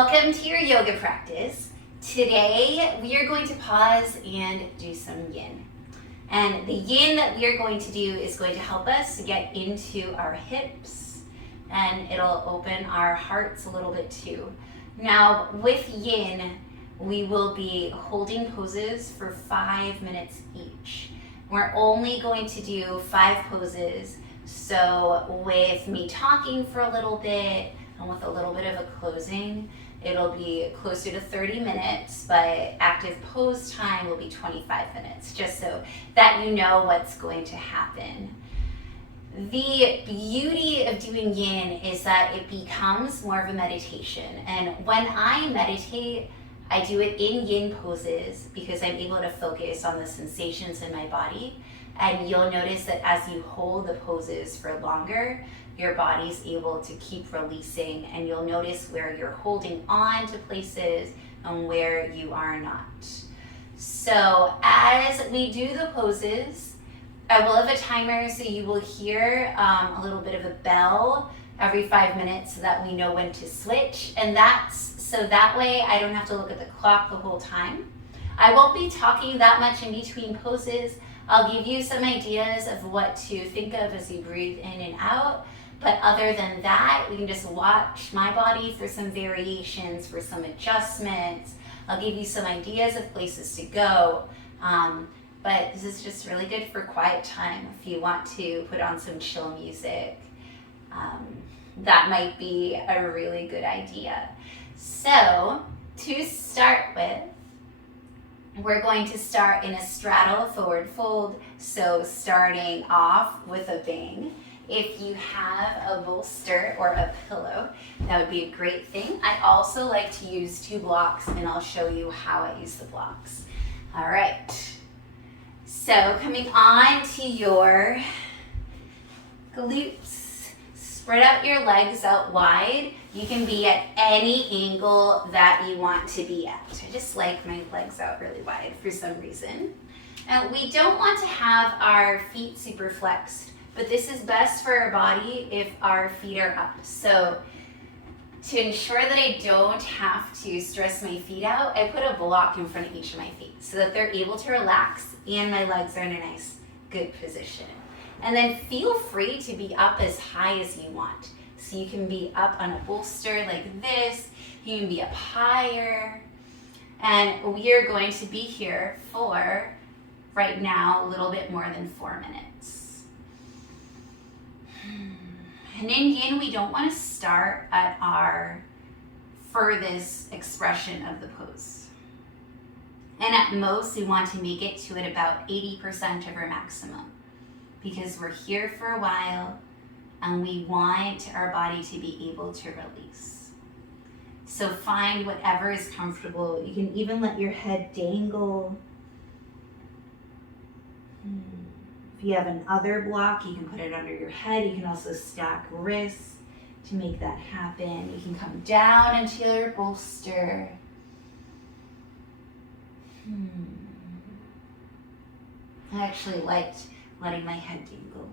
Welcome to your yoga practice. Today we are going to pause and do some yin. And the yin that we are going to do is going to help us get into our hips, and it'll open our hearts a little bit too. Now with yin, we will be holding poses for 5 minutes each. We're only going to do 5 poses, so with me talking for a little bit, and with a little bit of a closing, it'll be closer to 30 minutes, but active pose time will be 25 minutes, just so that you know what's going to happen. The beauty of doing yin is that it becomes more of a meditation. And when I meditate, I do it in yin poses because I'm able to focus on the sensations in my body. And you'll notice that as you hold the poses for longer, your body's able to keep releasing, and you'll notice where you're holding on to places and where you are not. So as we do the poses, I will have a timer, so you will hear a little bit of a bell every 5 minutes so that we know when to switch. And that's so that way I don't have to look at the clock the whole time. I won't be talking that much in between poses. I'll give you some ideas of what to think of as you breathe in and out. But other than that, we can just watch my body for some variations, for some adjustments. I'll give you some ideas of places to go. But this is just really good for quiet time. If you want to put on some chill music, that might be a really good idea. So to start with, we're going to start in a straddle forward fold. So starting off with a bang. If you have a bolster or a pillow, that would be a great thing. I also like to use 2 blocks, and I'll show you how I use the blocks. All right. So coming on to your glutes, spread out your legs out wide. You can be at any angle that you want to be at. I just like my legs out really wide for some reason. And we don't want to have our feet super flexed, but this is best for our body if our feet are up. So to ensure that I don't have to stress my feet out, I put a block in front of each of my feet so that they're able to relax and my legs are in a nice, good position. And then feel free to be up as high as you want. So you can be up on a bolster like this, you can be up higher. And we are going to be here for, right now, a little bit more than 4 minutes. And in yin, we don't want to start at our furthest expression of the pose. And at most, we want to make it to about 80% of our maximum, because we're here for a while and we want our body to be able to release. So find whatever is comfortable. You can even let your head dangle. If you have another block, you can put it under your head. You can also stack wrists to make that happen. You can come down into your bolster. I actually liked letting my head dangle.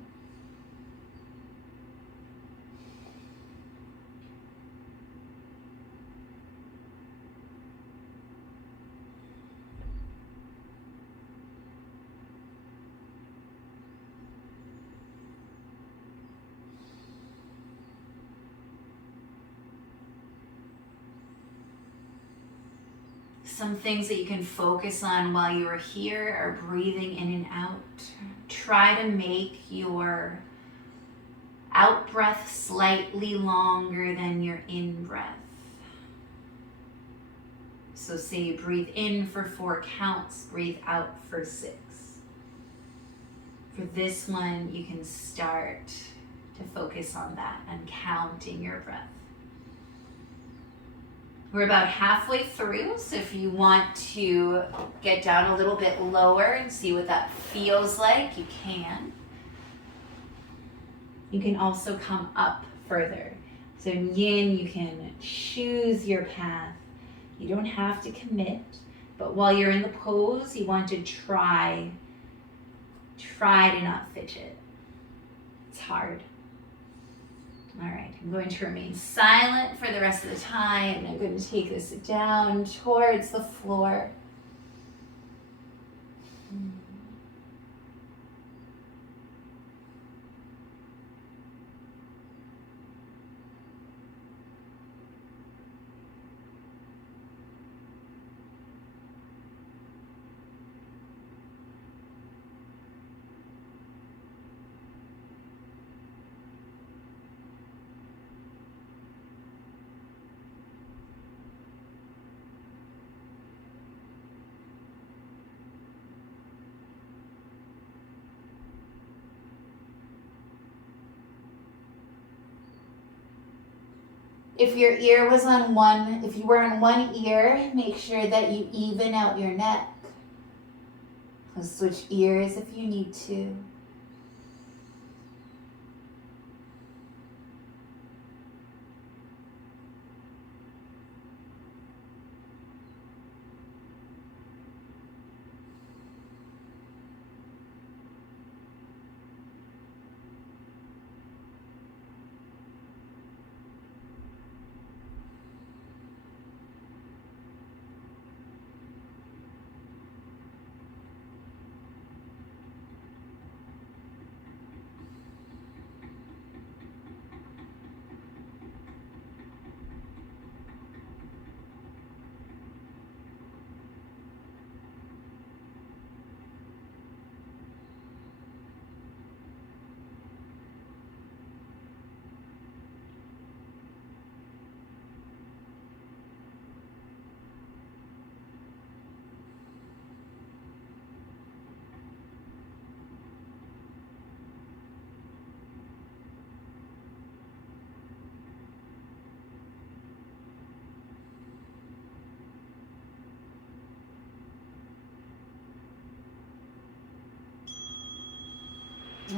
Some things that you can focus on while you are here are breathing in and out. Try to make your out breath slightly longer than your in breath. So say you breathe in for 4 counts, breathe out for 6. For this one, you can start to focus on that and counting your breath. We're about halfway through, so if you want to get down a little bit lower and see what that feels like, you can. You can also come up further. So in yin, you can choose your path. You don't have to commit, but while you're in the pose, you want to try to not fidget. It's hard. All right, I'm going to remain silent for the rest of the time. I'm going to take this down towards the floor. If your ear was on one, if you were on one ear, make sure that you even out your neck. Switch ears if you need to.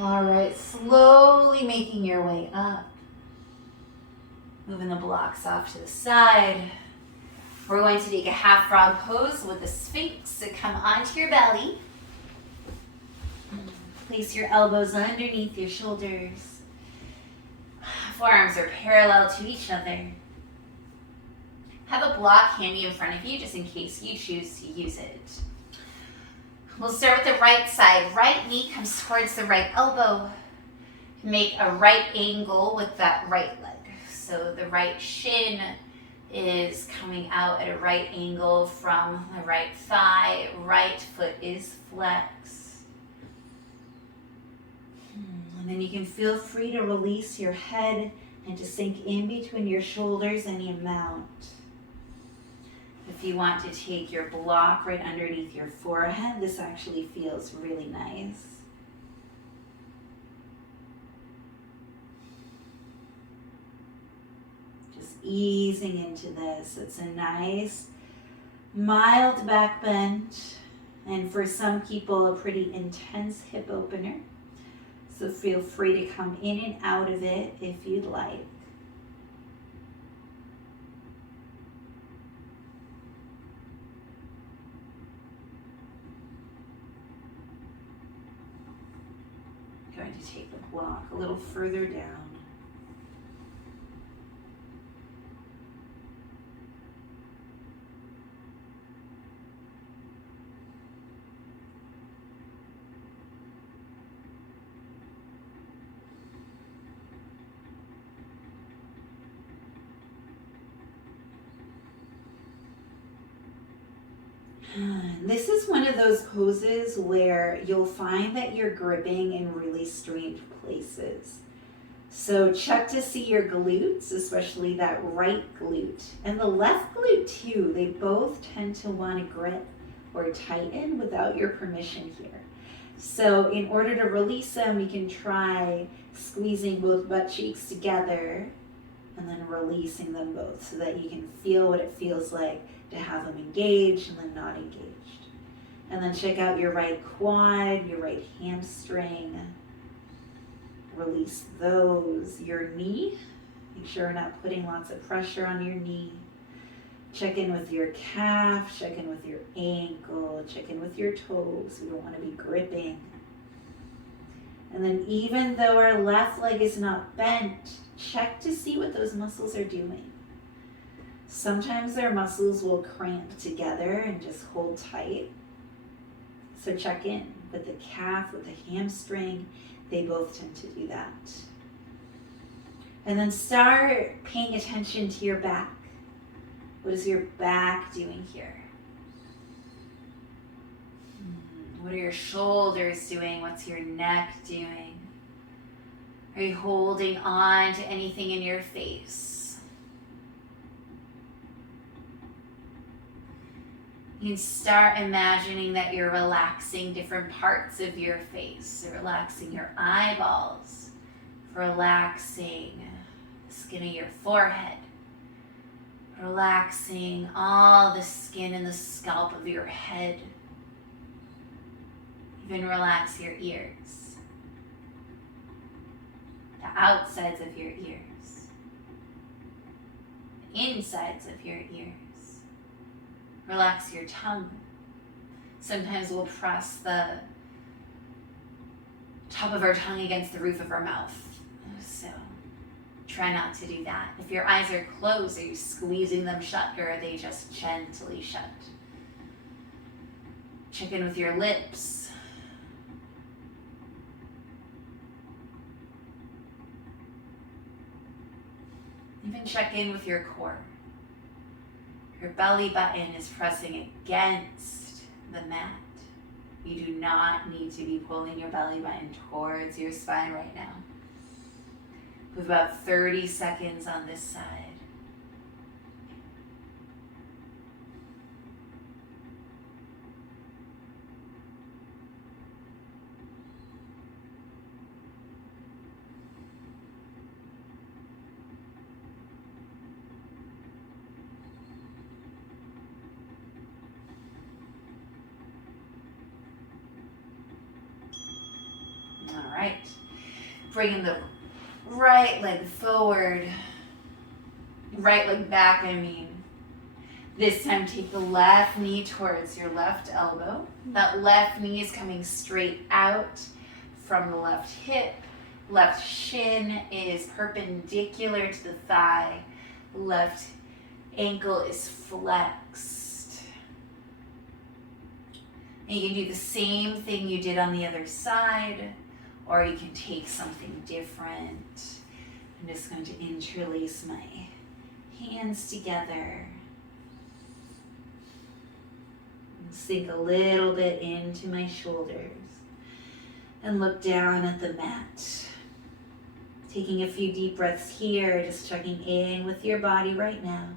All right, slowly making your way up. Moving the blocks off to the side. We're going to take a half frog pose with the Sphinx. So come onto your belly. Place your elbows underneath your shoulders. Forearms are parallel to each other. Have a block handy in front of you just in case you choose to use it. We'll start with the right side. Right knee comes towards the right elbow. Make a right angle with that right leg. So the right shin is coming out at a right angle from the right thigh. Right foot is flexed. And then you can feel free to release your head and to sink in between your shoulders any amount. If you want to take your block right underneath your forehead, this actually feels really nice. Just easing into this. It's a nice, mild back bend, and for some people, a pretty intense hip opener. So feel free to come in and out of it if you'd like. Going to take the block a little further down. This is one of those poses where you'll find that you're gripping in really strange places. So check to see your glutes, especially that right glute. And the left glute too, they both tend to want to grip or tighten without your permission here. So in order to release them, you can try squeezing both butt cheeks together and then releasing them both so that you can feel what it feels like to have them engaged and then not engaged. And then check out your right quad, your right hamstring. Release those. Your knee, make sure you're not putting lots of pressure on your knee. Check in with your calf, check in with your ankle, check in with your toes. We don't want to be gripping. And then even though our left leg is not bent, check to see what those muscles are doing. Sometimes our muscles will cramp together and just hold tight. So check in with the calf, with the hamstring. They both tend to do that. And then start paying attention to your back. What is your back doing here? What are your shoulders doing? What's your neck doing? Are you holding on to anything in your face? You can start imagining that you're relaxing different parts of your face. So relaxing your eyeballs, relaxing the skin of your forehead, relaxing all the skin and the scalp of your head. Even relax your ears, the outsides of your ears, the insides of your ears. Relax your tongue. Sometimes we'll press the top of our tongue against the roof of our mouth. So try not to do that. If your eyes are closed, are you squeezing them shut, or are they just gently shut? Check in with your lips. Even check in with your core. Your belly button is pressing against the mat. You do not need to be pulling your belly button towards your spine right now. We have about 30 seconds on this side. All right. Bringing the right leg forward, right leg back, I mean. This time take the left knee towards your left elbow. That left knee is coming straight out from the left hip. Left shin is perpendicular to the thigh. Left ankle is flexed. And you can do the same thing you did on the other side, or you can take something different. I'm just going to interlace my hands together. And sink a little bit into my shoulders. And look down at the mat. Taking a few deep breaths here, just checking in with your body right now.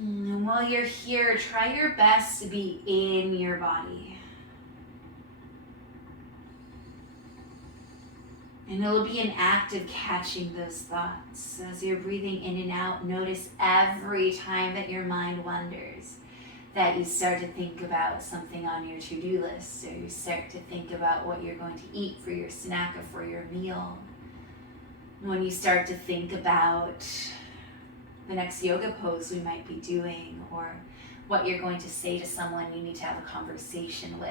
And while you're here, try your best to be in your body. And it'll be an act of catching those thoughts. As you're breathing in and out, notice every time that your mind wanders, that you start to think about something on your to-do list, or you start to think about what you're going to eat for your snack or for your meal. When you start to think about the next yoga pose we might be doing, or what you're going to say to someone you need to have a conversation with,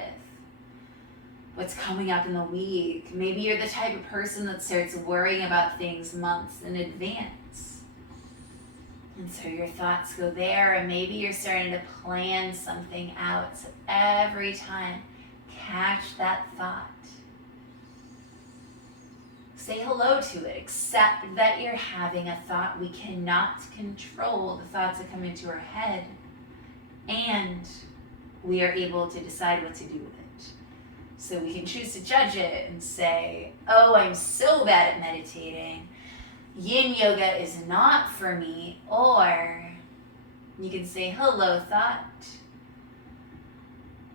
what's coming up in the week. Maybe you're the type of person that starts worrying about things months in advance. And so your thoughts go there, and maybe you're starting to plan something out. So every time, catch that thought. Say hello to it. Accept that you're having a thought. We cannot control the thoughts that come into our head, and we are able to decide what to do with it. So we can choose to judge it and say, oh, I'm so bad at meditating. Yin yoga is not for me. Or you can say, hello, thought.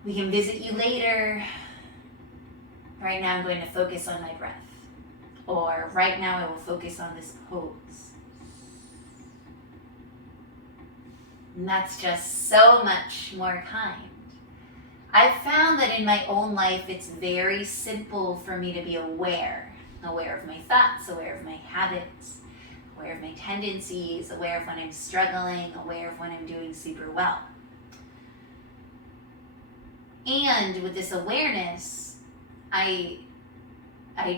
We can visit you later. Right now I'm going to focus on my breath. Or right now I will focus on this pose. And that's just so much more kind. I've found that in my own life, it's very simple for me to be aware of my thoughts, aware of my habits, aware of my tendencies, aware of when I'm struggling, aware of when I'm doing super well. And with this awareness, I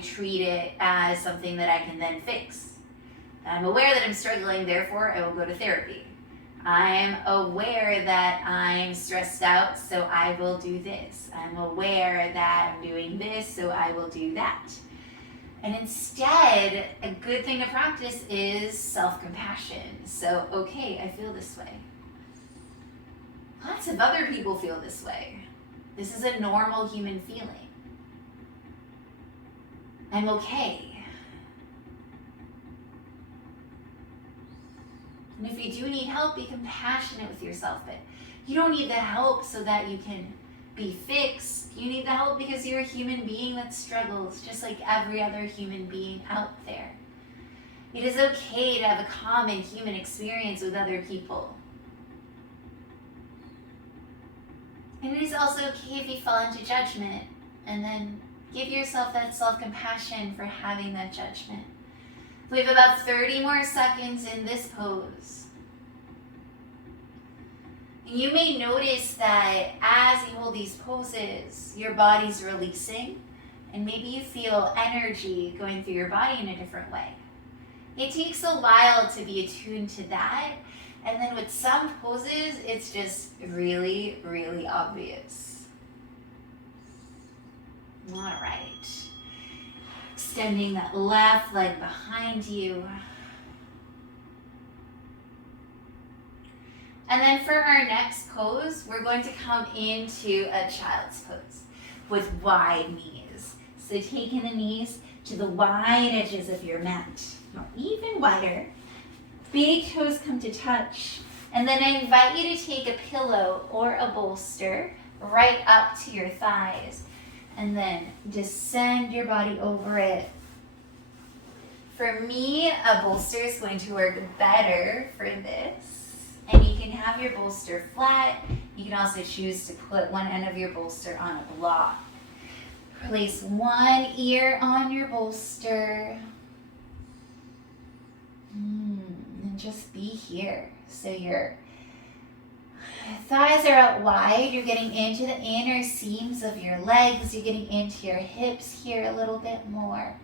treat it as something that I can then fix. I'm aware that I'm struggling, therefore I will go to therapy. I'm aware that I'm stressed out, so I will do this. I'm aware that I'm doing this, so I will do that. And instead, a good thing to practice is self-compassion. So, okay, I feel this way. Lots of other people feel this way. This is a normal human feeling. I'm okay. And if you do need help, be compassionate with yourself. But you don't need the help so that you can be fixed. You need the help because you're a human being that struggles, just like every other human being out there. It is okay to have a common human experience with other people. And it is also okay if you fall into judgment, and then give yourself that self-compassion for having that judgment. We have about 30 more seconds in this pose. And you may notice that as you hold these poses, your body's releasing, and maybe you feel energy going through your body in a different way. It takes a while to be attuned to that, and then with some poses, it's just really, really obvious. All right. Extending that left leg behind you. And then for our next pose, we're going to come into a child's pose with wide knees. So taking the knees to the wide edges of your mat, or even wider. Big toes come to touch. And then I invite you to take a pillow or a bolster right up to your thighs. And then descend your body over it. For me, a bolster is going to work better for this. And you can have your bolster flat. You can also choose to put one end of your bolster on a block. Place one ear on your bolster. And just be here. So your thighs are out wide. You're getting into the inner seams of your legs. You're getting into your hips here a little bit more.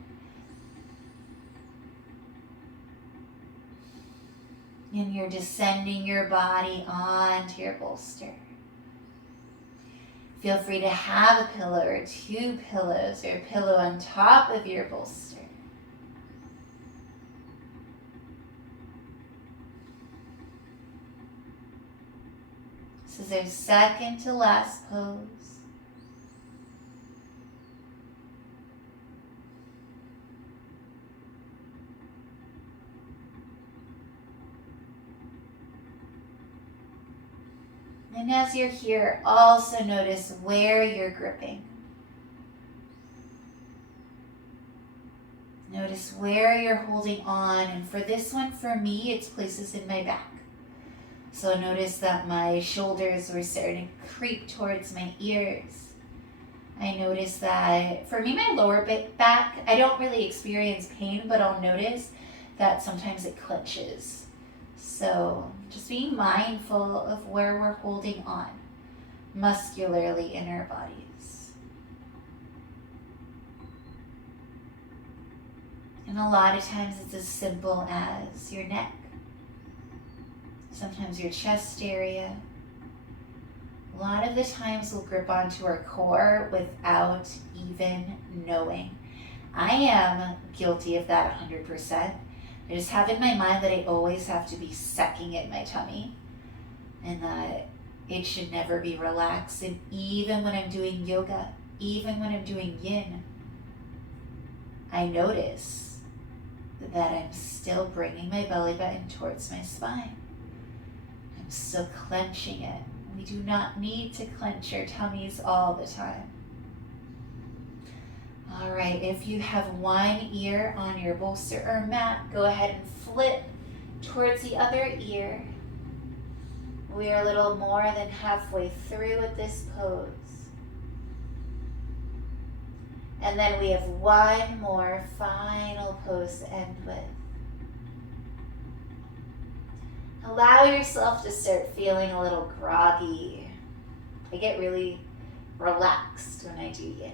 And you're descending your body onto your bolster. Feel free to have a pillow or two pillows or a pillow on top of your bolster. This is our second to last pose. And as you're here, also notice where you're gripping. Notice where you're holding on. And for this one, for me, it's places in my back. So notice that my shoulders were starting to creep towards my ears. I notice that, for me, my lower back, I don't really experience pain, but I'll notice that sometimes it clenches. So just being mindful of where we're holding on muscularly in our bodies. And a lot of times it's as simple as your neck. Sometimes your chest area. A lot of the times we'll grip onto our core without even knowing. I am guilty of that 100%. I just have in my mind that I always have to be sucking at my tummy and that it should never be relaxed. And even when I'm doing yoga, even when I'm doing yin, I notice that I'm still bringing my belly button towards my spine. I'm still clenching it. We do not need to clench our tummies all the time. All right, if you have one ear on your bolster or mat, go ahead and flip towards the other ear. We are a little more than halfway through with this pose. And then we have one more final pose to end with. Allow yourself to start feeling a little groggy. I get really relaxed when I do yin.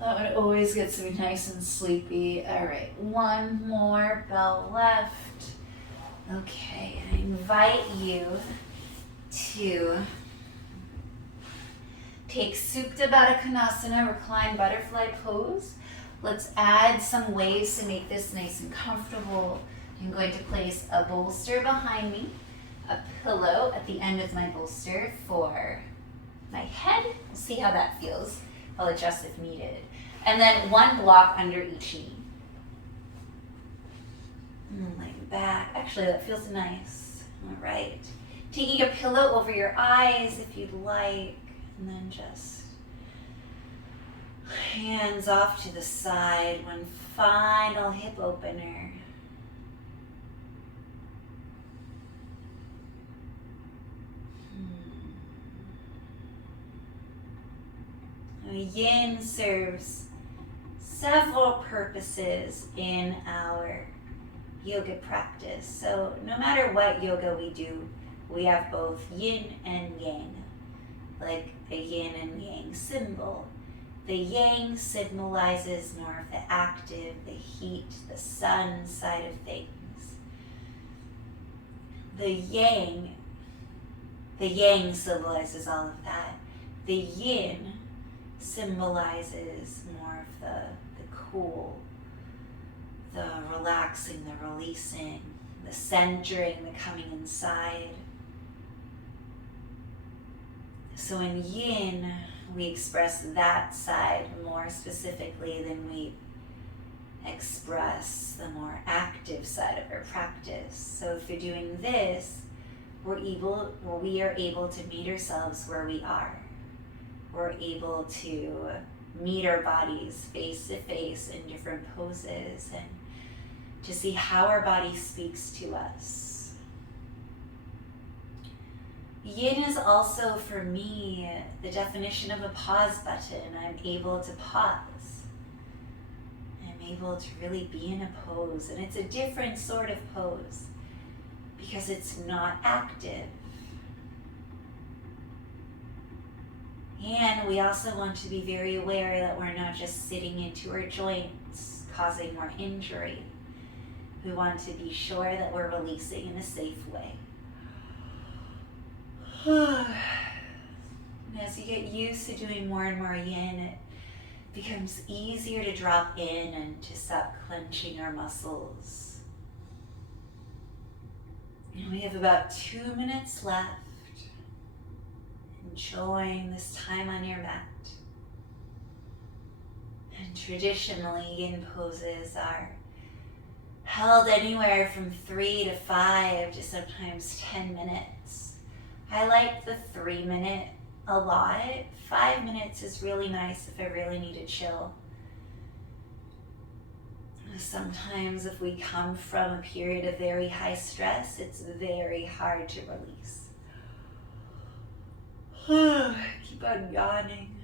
That one always gets me nice and sleepy. All right, one more bell left. Okay, I invite you to take Supta Baddha Konasana, recline butterfly pose. Let's add some ways to make this nice and comfortable. I'm going to place a bolster behind me, a pillow at the end of my bolster for my head. We'll see how that feels. I'll adjust if needed. And then one block under each knee. Like that. Actually, that feels nice. All right. Taking a pillow over your eyes if you'd like. And then just hands off to the side. One final hip opener. Yin serves several purposes in our yoga practice. So no matter what yoga we do, we have both yin and yang, like a yin and yang symbol. The yang symbolizes more of the active, the heat, the sun side of things. The yang symbolizes all of that. The yin symbolizes more of the cool, the relaxing, the releasing, the centering, the coming inside. So in yin, we express that side more specifically than we express the more active side of our practice. So if you're doing this, we are able to meet ourselves where we are. We're able to meet our bodies face to face in different poses and to see how our body speaks to us. Yin is also, for me, the definition of a pause button. I'm able to pause. I'm able to really be in a pose, and it's a different sort of pose because it's not active. And we also want to be very aware that we're not just sitting into our joints, causing more injury. We want to be sure that we're releasing in a safe way. And as you get used to doing more and more yin, it becomes easier to drop in and to stop clenching our muscles. And we have about 2 minutes left. Enjoying this time on your mat. And traditionally, yin poses are held anywhere from 3 to 5 to sometimes 10 minutes. I like the 3-minute a lot. 5 minutes is really nice if I really need to chill. Sometimes if we come from a period of very high stress, it's very hard to release. Keep on yawning.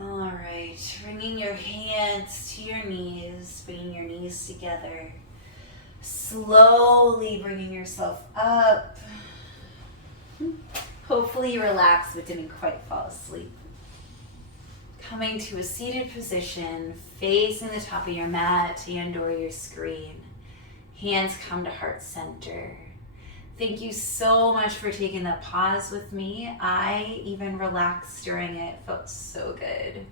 Alright, bringing your hands to your knees, bringing your knees together. Slowly bringing yourself up. Hopefully you relaxed but didn't quite fall asleep. Coming to a seated position, facing the top of your mat and or your screen. Hands come to heart center. Thank you so much for taking that pause with me. I even relaxed during it. Felt so good.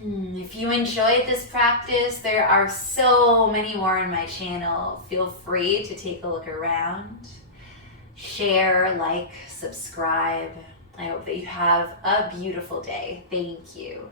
If you enjoyed this practice, there are so many more on my channel. Feel free to take a look around. Share, like, subscribe. I hope that you have a beautiful day. Thank you.